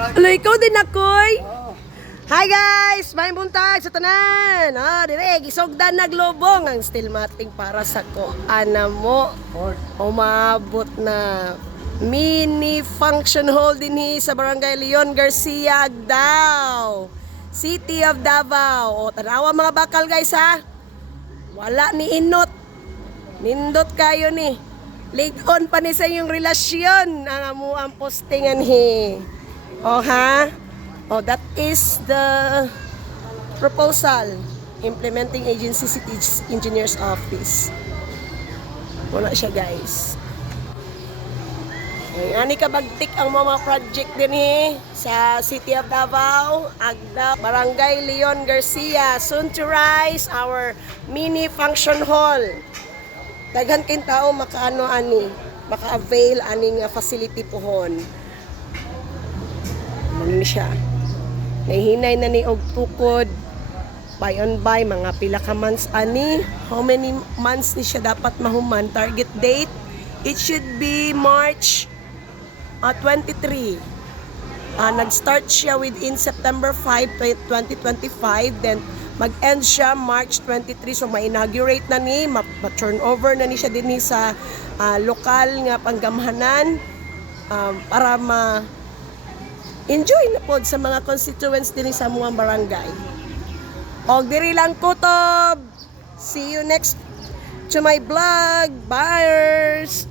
Hello, ikaw din ako'y. Hi guys! May buntag sa tanan! Dire, gisogdan naglobong ang steel mating para sa ko. Ana mo, umabot na mini function hall dinhi sa Barangay Leon Garcia, Agdao. City of Davao. O, tanawa mga bakal guys ha. Wala ni inot. Nindot kayo ni. Late on pa ni sa inyong relasyon. Ang amo ang postingan hi. O ha? Oh, that is the proposal. Implementing Agency City Engineers Office. Wala siya guys. Ani ka bagtik ang mga project din sa City of Davao, Agdao, Barangay Leon Garcia. Soon to rise our mini function hall. Daghan kin tao makaano ani, maka-avail aning facility pohon. Ano siya? Nahinay na ni og tukod by on by mga pila ka months ani. How many months ni siya dapat mahuman? Target date, it should be March 23. Nag-start siya within September 5, 2025. Then mag-end siya March 23. So ma-inaugurate na ni, ma-turn over na ni siya din sa lokal nga panggamhanan para enjoy na pod sa mga constituents din sa mga barangay. Og diri lang kutob. See you next to my vlog. Bye!